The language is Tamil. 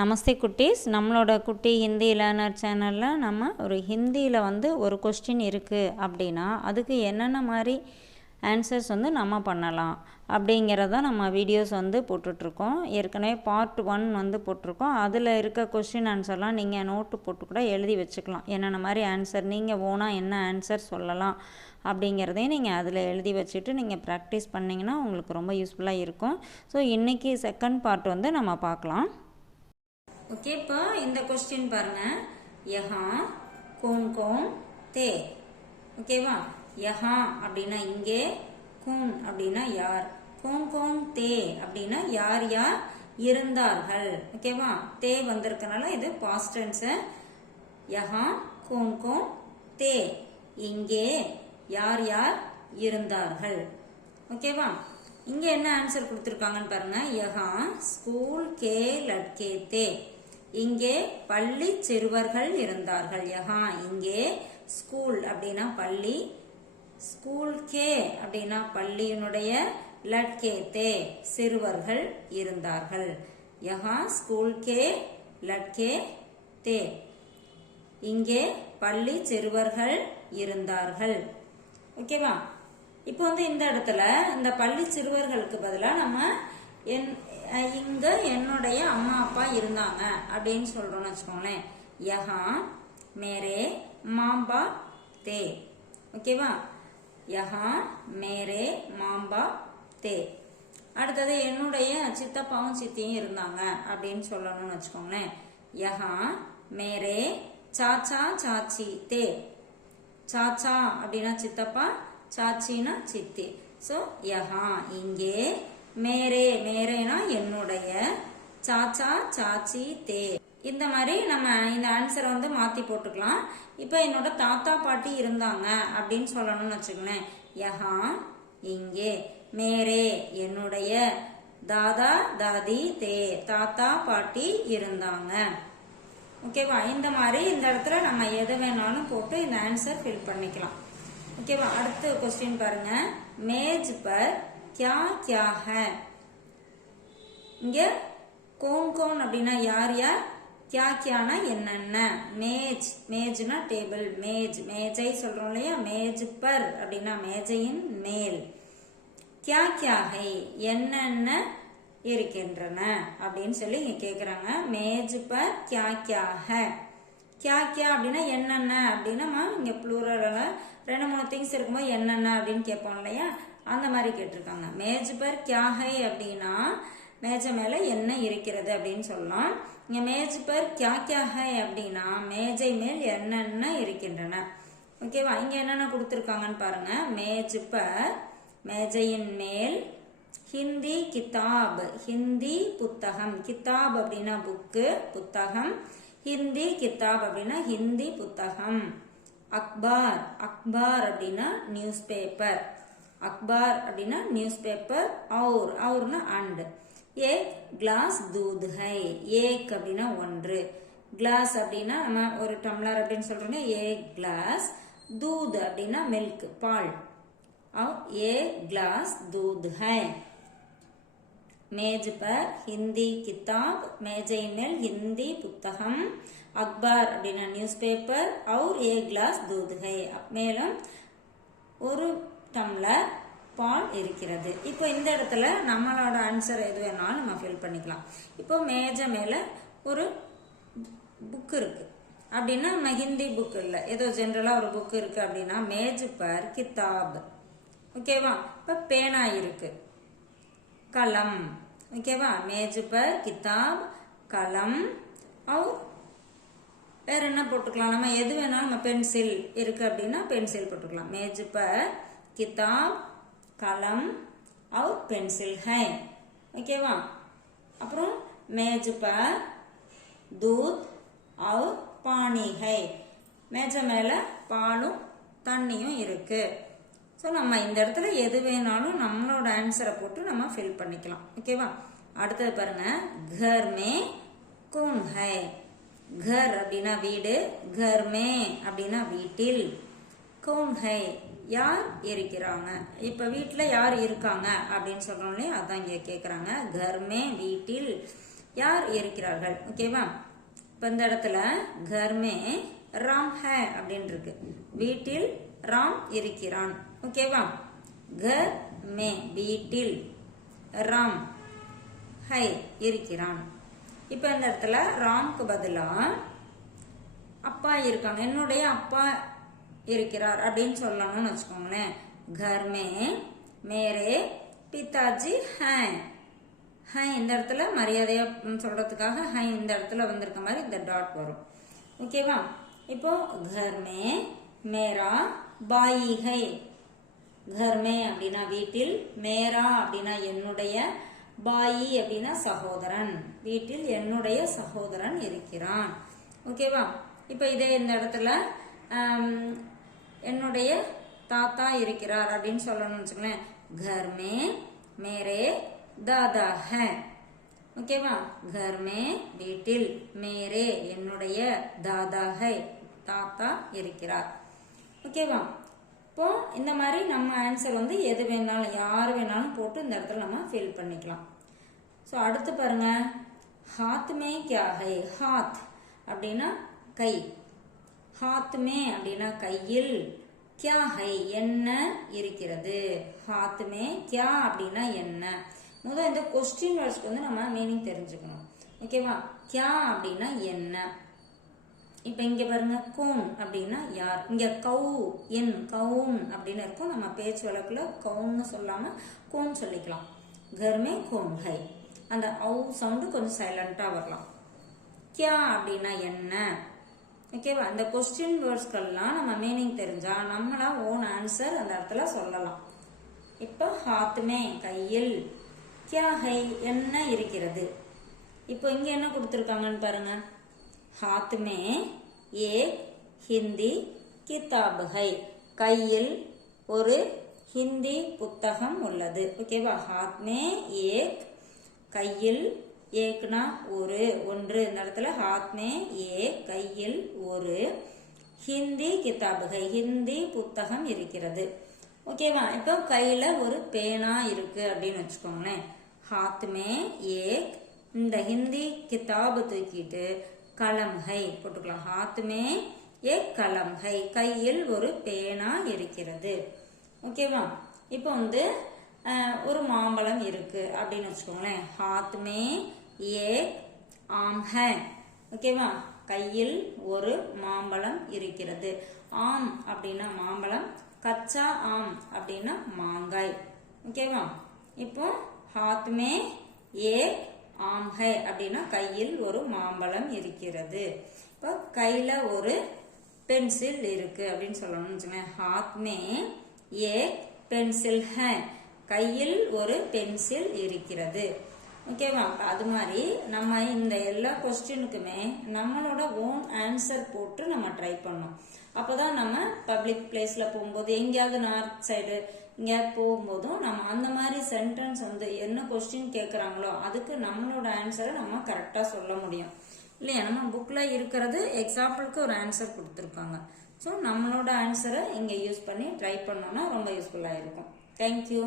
நமஸ்தே குட்டீஸ், நம்மளோட குட்டி ஹிந்தி லேர்னர் சேனலில் நம்ம ஒரு ஹிந்தியில் ஒரு கொஸ்டின் இருக்குது அப்படின்னா அதுக்கு என்னென்ன மாதிரி ஆன்சர்ஸ் நம்ம பண்ணலாம் அப்படிங்கிறத நம்ம வீடியோஸ் போட்டுட்ருக்கோம். ஏற்கனவே பார்ட் 1 போட்டிருக்கோம். அதில் இருக்க கொஸ்டின் ஆன்சர்லாம் நீங்கள் நோட்டு போட்டு கூட எழுதி வச்சுக்கலாம். என்னென்ன மாதிரி ஆன்சர் நீங்கள் ஓனாக என்ன ஆன்சர் சொல்லலாம் அப்படிங்கிறதையும் நீங்கள் அதில் எழுதி வச்சுட்டு நீங்கள் ப்ராக்டிஸ் பண்ணிங்கன்னா உங்களுக்கு ரொம்ப யூஸ்ஃபுல்லாக இருக்கும். ஸோ இன்றைக்கி செகண்ட் பார்ட் நம்ம பார்க்கலாம். ஓகே, இப்போ இந்த கொஸ்டின் பாருங்க. யஹா கோன் கோன் தே. ஓகேவா? யஹா அப்படின்னா இங்கே, கூன் அப்படின்னா யார், கோன் கோன் தே அப்படின்னா யார் யார் இருந்தார்கள். ஓகேவா? தே வந்திருக்கனால இது பாஸ்ட் டென்ஸ். யஹா கோன் கோன் தே, இங்கே யார் யார் இருந்தார்கள். ஓகேவா? இங்க என்ன ஆன்சர் கொடுத்திருக்காங்கன்னு பாருங்க. யஹா ஸ்கூல் கே லட்கே தே, இங்கே பள்ளி சிறுவர்கள் இருந்தார்கள். யஹா இங்கே, ஸ்கூல் அப்படின்னா பள்ளி, ஸ்கூல் கே அப்படின்னா பள்ளியினுடைய, லட்கே தே சிறுவர்கள் இருந்தார்கள். யஹா ஸ்கூல் கே லட்கே தே, இங்கே பள்ளி சிறுவர்கள் இருந்தார்கள். ஓகேவா? இப்போ இந்த இடத்துல இந்த பள்ளி சிறுவர்களுக்கு பதிலாக நம்ம இங்க என்னுடைய அம்மா அப்பா இருந்தாங்க அப்படின்னு சொல்றோம்னு வச்சுக்கோங்களேன். யஹா மேரே மாம்பா தே. ஓகேவா? யஹா மேரே மாம்பா தே. அடுத்தது என்னுடைய சித்தப்பாவும் சித்தியும் இருந்தாங்க அப்படின்னு சொல்லணும்னு வச்சுக்கோங்களேன். யஹா மேரே சாச்சா சாச்சி தே. சாச்சா அப்படின்னா சித்தப்பா, சாச்சினா சித்தி. ஸோ யஹா இங்கே, மேரே மேரேனா என்னுடைய, சாச்சா சாச்சி தே. இந்த மாதிரி நம்ம இந்த ஆன்சரை மாத்தி போட்டுக்கலாம். இப்போ என்னோட தாத்தா பாட்டி இருந்தாங்க அப்படின்னு சொல்லணும்னு வச்சுக்கோங்களேன். யஹா இங்கே, மேரே என்னுடைய, தாதா தாதி தே தாத்தா பாட்டி இருந்தாங்க. ஓகேவா? இந்த மாதிரி இந்த இடத்துல நம்ம எது வேணாலும் போட்டு இந்த ஆன்சர் ஃபில் பண்ணிக்கலாம். ஓகேவா? அடுத்த क्वेश्चन பாருங்க. மேஜ் பர் क्या क्या है. இங்க கோன் கோன் அப்படின்னா யார் யார், क्या क्याனா என்னென்ன. மேஜ் மேஜ்னா டேபிள், மேஜ் மேஜை சொல்றோம் இல்லையா. மேஜ் பர் அப்படின்னா மேஜையின் மேல். क्या क्या है என்னென்ன இருக்கின்றன அப்படின்னு சொல்லி இங்க கேக்குறாங்க. மேஜ் பர் क्या क्या है. क्या क्या அப்படின்னா என்னென்ன அப்படின்னா இங்க ப்ளூரல்ல 2-3 திங்ஸ் இருக்கும்போது என்னென்ன அப்படின்னு கேட்போம் இல்லையா, அந்த மாதிரி கேட்டிருக்காங்க. மேஜ் பர் क्या है அப்படின்னா மேஜை மேல என்ன இருக்கிறது அப்படின்னு சொல்லலாம். இங்க மேஜ் பர் क्या क्या है அப்படின்னா மேஜை மேல் என்னென்ன இருக்கின்றன. ஓகேவா? இங்க என்னென்ன கொடுத்திருக்காங்கன்னு பாருங்க. மேஜ் பர் மேஜையின் மேல், ஹிந்தி கிதாப் ஹிந்தி புத்தகம், கிதாப் அப்படின்னா புக்கு புத்தகம், ஹிந்தி கிதாப் அப்படின்னா ஹிந்தி புத்தகம். அக்பார் அக்பார் அப்படின்னா நியூஸ் பேப்பர், அக்பார் அப்படின்னா நியூஸ் பேப்பர். और औरனா அண்ட். एक ग्लास दूध है, एक அப்படின்னா ஒன்று, கிளாஸ் அப்படின்னா நம்ம ஒரு டம்ளர் அப்படின்னு சொல்றோம். एक ग्लास, दूध அப்படின்னா மில்க் பால். और एक ग्लास दूध है. मेज पर हिंदी किताब, மேஜை மேல் ஹிந்தி புத்தகம், அக்பார் அப்படின்னா நியூஸ் பேப்பர், और एक ग्लास दूध है மேலும் ஒரு டம்ளர் பால் இருக்கிறது. இப்போ இந்த இடத்துல நம்மளோட ஆன்சர் எது வேணாலும் நம்ம ஃபில் பண்ணிக்கலாம். இப்போ மேஜை மேல ஒரு புக் இருக்கு அப்படின்னா நம்ம ஹிந்தி புக் இல்லை, ஏதோ ஜென்ரலா ஒரு புக் இருக்கு அப்படின்னா மேஜ் பர் கிதாப். ஓகேவா? இப்ப பேனா இருக்கு, कलम. ஓகேவா? மேஜ் பர் கிதாப் கலம். और வேற என்ன போட்டுக்கலாம், நம்ம எது வேணாலும் நம்ம பென்சில் இருக்கு அப்படின்னா பென்சில் போட்டுக்கலாம். மேஜ் பர் கிதாப் கலம் और பென்சில் है. ஓகேவா? அப்புறம் மேஜ் பர் दूध और पानी है, மேஜை மேல பாலும் தண்ணியும் இருக்கு. ஸோ நம்ம இந்த இடத்துல எது வேணாலும் நம்மளோட ஆன்சரை போட்டு நம்ம ஃபில் பண்ணிக்கலாம். ஓகேவா? அடுத்தது பாருங்க. घर में कौन है. घर அப்படின்னா வீடு, घर में அப்படின்னா வீட்டில், कौन है யார் இருக்கிறாங்க. இப்ப வீட்டுல யார் இருக்காங்க அப்படின்னு சொல்றோம் இல்லையா, அதான் இங்க கேக்குறாங்க. घर में வீட்டில், யார் இருக்கிறார்கள். ஓகேவா. இப்போ இந்த இடத்துல घर में ராம் है அப்படின்னு இருக்கு. வீட்டில் ராம் இருக்கிறான். ஓகேவா. घर में வீட்டில் ராம் है இருக்கிறான். இப்போ இந்த இடத்துல ராம்க்கு பதிலா அப்பா இருக்காங்க, என்னுடைய அப்பா இருக்கிறார் அப்படின்னு சொல்லணும்னு வச்சுக்கோங்களேன். घर में मेरे पिताजी हैं. இந்த இடத்துல மரியாதையா சொல்றதுக்காக இந்த இடத்துல வந்திருக்க மாதிரி இந்த டாட் வரும். ஓகேவா. இப்போ घर में मेरा भाई है. घर में அப்படின்னா வீட்டில், மேரா அப்படின்னா என்னுடைய, பாயி அப்படின்னா சகோதரன், வீட்டில் என்னுடைய சகோதரன் இருக்கிறான். ஓகேவா. இப்போ இதே இந்த இடத்துல என்னுடைய தாத்தா இருக்கிறார் அப்படின்னு சொல்லணும்னு வச்சுக்கோங்களேன். घर में मेरे दादा है. ஓகேவா. घर में வீட்டில், மேரே என்னுடைய, தாதா है தாத்தா இருக்கிறார். ஓகேவா. இப்போ இந்த மாதிரி நம்ம ஆன்சர் வந்து எது வேணாலும் யார் வேணாலும் போட்டு இந்த இடத்துல நம்ம ஃபில் பண்ணிக்கலாம். ஸோ அடுத்து பாருங்க, ஹாத் மே கியா ஹை. ஹாத் அப்படின்னா கை, ஹாத் மே அப்படின்னா கையில், கியா ஹை என்ன இருக்கிறது. ஹாத் மே கியா அப்படின்னா என்ன. முதல் இந்த கொஸ்டின் வேர்ட்ஸ்க்கு வந்து நம்ம மீனிங் தெரிஞ்சுக்கணும். ஓகேவா. கியா அப்படின்னா என்ன. இப்ப இங்க பாருங்க, கோன் அப்படின்னா யார். இங்க கவு என் கவுன் அப்படின்னு இருக்கும். நம்ம பேச்சு வழக்குல கவுன்னு சொல்லாம கோன் சொல்லிக்கலாம். घर में கோன் ஹை. அந்த அவு சவுண்டு கொஞ்சம் சைலண்டா வரலாம். கியா அப்படின்னா என்ன. ஓகேவா. இந்த கொஸ்டின் வேர்ட்ஸ்க்கெல்லாம் நம்ம மீனிங் தெரிஞ்சா நம்மளா ஓன் ஆன்சர் அந்த இடத்துல சொல்லலாம். இப்போ ஹாத்மே கையில், கியா ஹை என்ன இருக்கிறது. இப்போ இங்க என்ன கொடுத்துருக்காங்கன்னு பாருங்க. हाथ में एक हिंदी किताब है. கையில் ஒரு ஹிந்தி புத்தகம் உள்ளது. ஓகேவா. हाथ में एक கையில், ஏக்னா ஒரு, ஒன்று. இந்த இடத்துல हाथ में एक கையில் ஒரு, ஹிந்தி கிதாப் है ஹிந்தி புத்தகம் இருக்கிறது. ஓகேவா. இப்போ கையில ஒரு பேனா இருக்கு அப்படின்னு வச்சுக்கோங்களேன். हाथ में एक இந்த ஹிந்தி கிதாப் தூக்கிட்டு கலம் ஹை போட்டுக்கலாம். हाथ में एक கலம் ஹை கையில் ஒரு பேனா இருக்கிறது. ஓகேவா. இப்போ வந்து ஒரு மாம்பழம் இருக்கு அப்படின்னு வச்சுக்கோங்களேன். हाथ में एक आम है. ஓகேவா. கையில் ஒரு மாம்பழம் இருக்கிறது. ஆம் அப்படின்னா மாம்பழம், கச்சா ஆம் அப்படின்னா மாங்காய். ஓகேவா. இப்போ हाथ में एक ஆம் ஹை அப்படின்னா கையில் ஒரு மாம்பழம் இருக்கிறது. இப்போ கையில ஒரு பென்சில் இருக்கு அப்படின்னு சொல்லணும்னு வச்சுக்கோங்க. हाथ में एक பென்சில் है கையில் ஒரு பென்சில் இருக்கிறது. ஓகேவா. அது மாதிரி நம்ம இந்த எல்லா கொஸ்டினுக்குமே நம்மளோட ஓன் ஆன்சர் போட்டு நம்ம ட்ரை பண்ணோம். அப்போதான் நம்ம பப்ளிக் பிளேஸ்ல போகும்போது, எங்கேயாவது நார்த் சைடு எங்கேயாவது போகும்போதும் நம்ம அந்த மாதிரி சென்டென்ஸ் வந்து என்ன கொஸ்டின் கேட்குறாங்களோ அதுக்கு நம்மளோட ஆன்சரை நம்ம கரெக்டாக சொல்ல முடியும். இல்லையா. நம்ம புக்ல இருக்கிறது எக்ஸாம்பிளுக்கு ஒரு ஆன்சர் கொடுத்துருக்காங்க. ஸோ நம்மளோட ஆன்சரை இங்கே யூஸ் பண்ணி ட்ரை பண்ணோம்னா ரொம்ப யூஸ்ஃபுல்லாக இருக்கும். தேங்க்யூ.